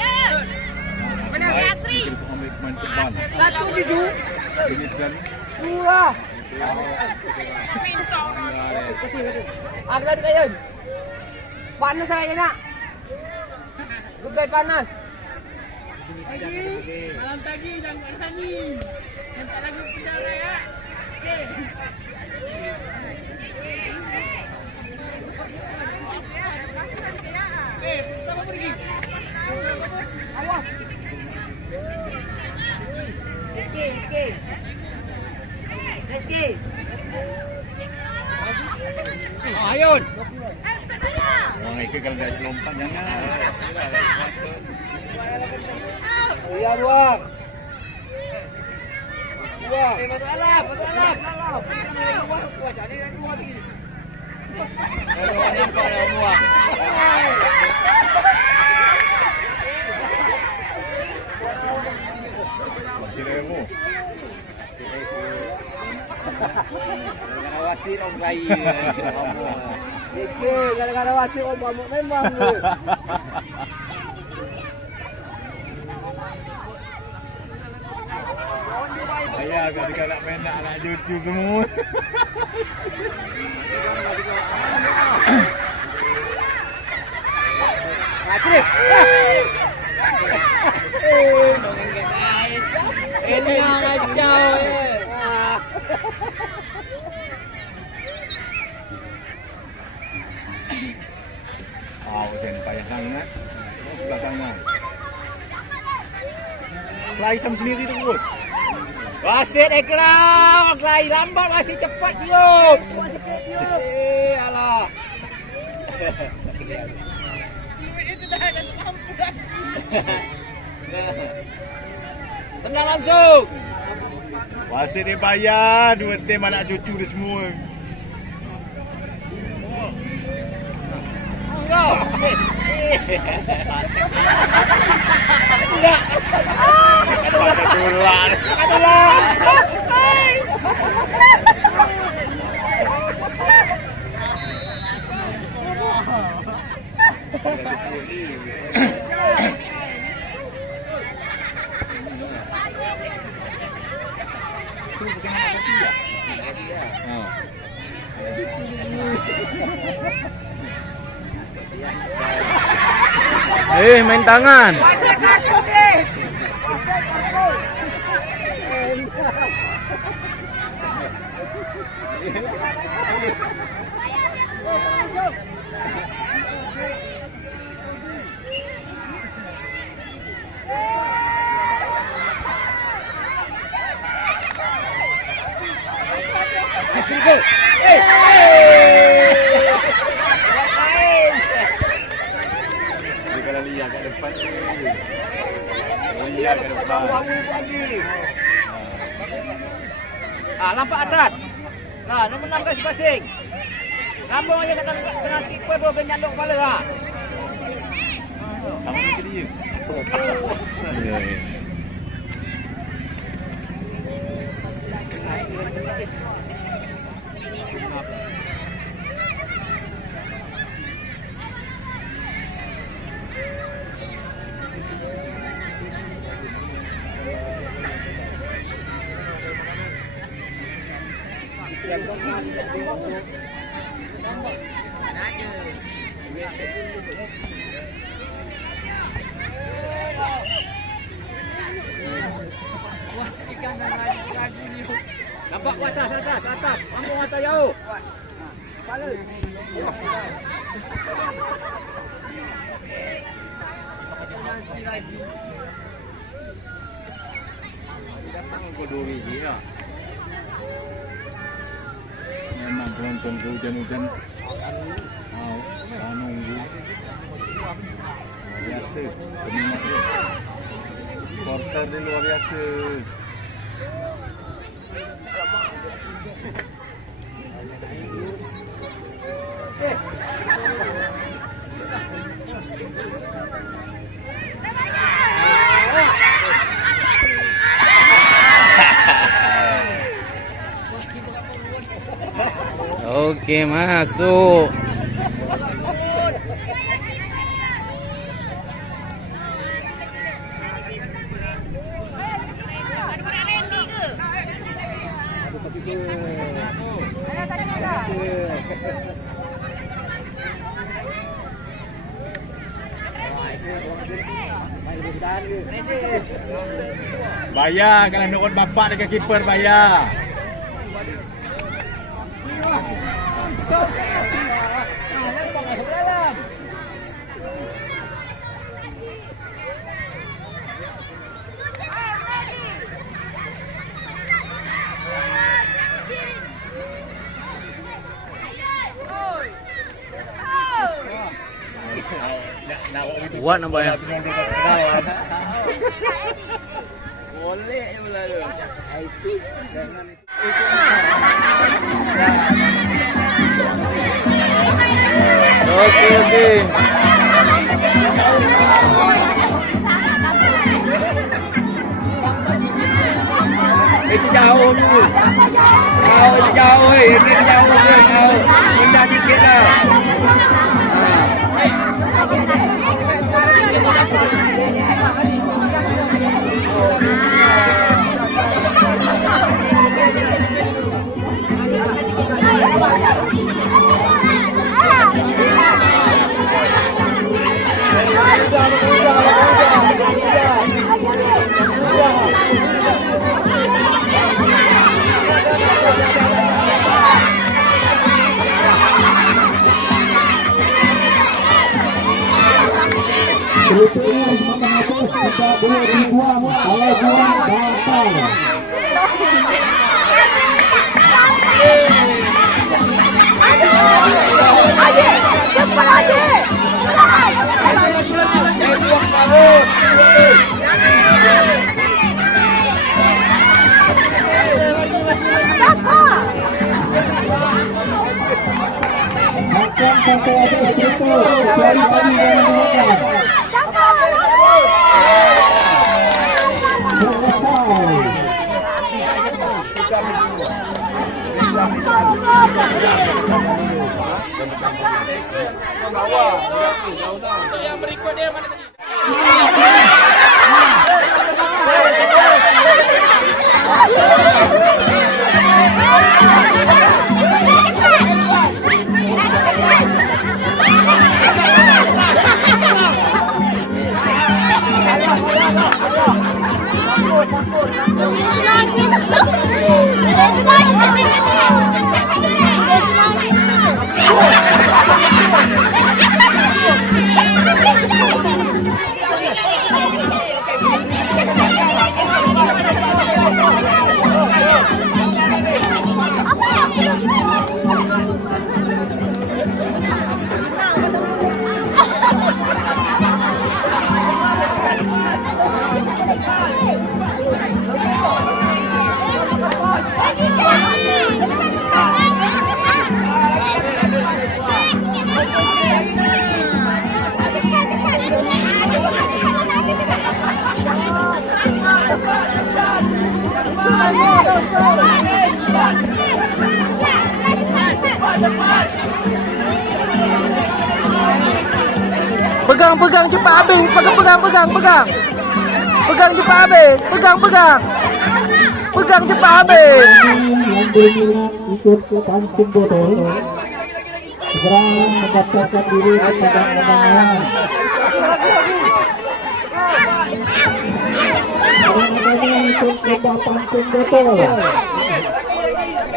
Dah. Benar Asri. Satu jujur. Dua. Agak kayak. Panas saya nak. Gede panas. Malam tadi jangan nyanyi. Nanti lagi penjara ya. Okey. Sama pergi. Awas. Okey. Let's Ayun. Orang itu kalau dah lompat jangan. Ya buang. Buang. Masalah. Buat jadi yang dua tinggi. Nampak dah buang. Masih remo. Wasit om kaya. Okey, gara-gara wasit om mamuk memang tu. Ayah kalau nak main nak cucu semua. Patrick. Ini macam Jangan payah sangat. Belakangan. Kelai sam sendiri terus. Wasit Ikram, kelai lambat wasit cepat tiup. Alah. itu dah ada kemampuan. Tendang langsung. Wasit dia bayar. Dua tim anak cucu dia semua. Go. Main tangan. Dia kalau lihat kat depan tu. Lihat kat depan. Lampak atas. Nah, nombor 6 kasih passing. Lambung aja kat tengah keeper tu kena nyanduk kepala ha. Sama macam dia. Nampak ke atas. Lambung atas jauh. Kepala. Datang kau 2 biji lah. Memang penonton ke hujan-hujan. Saya nunggu. Biasa. Peminat dia. Porter dia luar biasa. Okey, masuk. Bayar kalau nukun bapak dengan kiper bayar. Kuat nampaknya. Boleh pula tu. Itu jangan. Okey. Itu jauh tu. Itu jauh, itu jauh. Rendah sikit dah. Berikutnya menghapus kita boleh dibuang kalau buang batal. Makan sampai habis itu dari tadi yang menonton. Yang berikutnya mana tadi? Pegang cepat habis. Pegang cepat habis. Pegang cepat habis. Yang berminat ikut ke kancing botol segera mendaftarkan diri kepada kemenangan. Orang-orang ikut lomba pancing botol.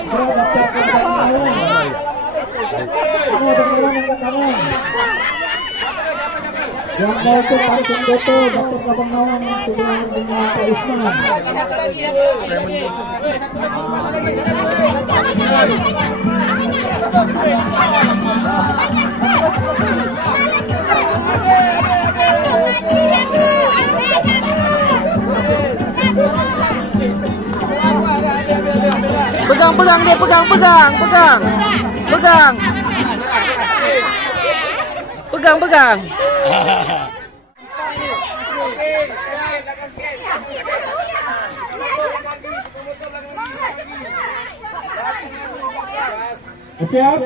Segera daftarkan kemenangan. Semua teman-teman yang kanan. Yang mau ikut pancing botol daftar kemenangan segera dengan Pak Isman. Pegang. Siap?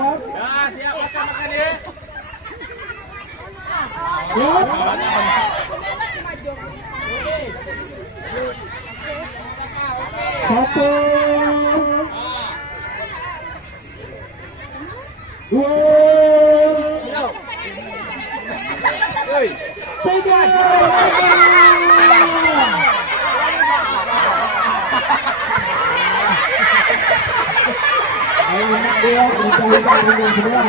Siap? Satu, dua, Pegang. Anak dia dicarikan dengan sebelah.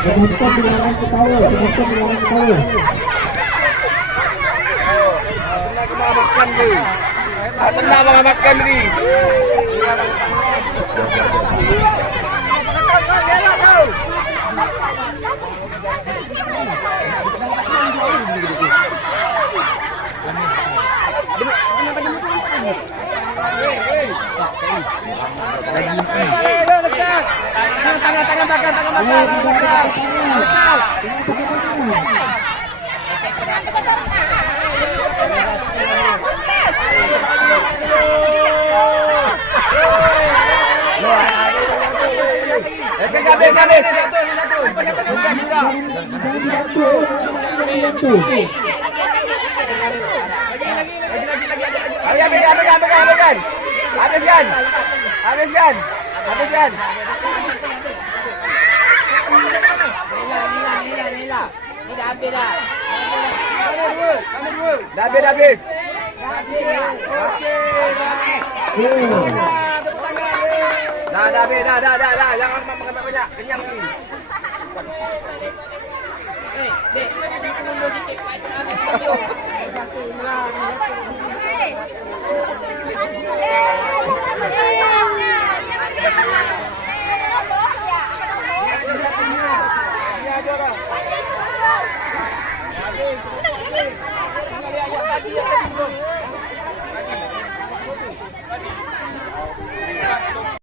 Penonton dilarang ketawa, penonton dilarang ketawa. Tenang mengamatkan diri. Habiskan. Dah habis. Dah. Jangan makan banyak. Kenyang ni. Ya.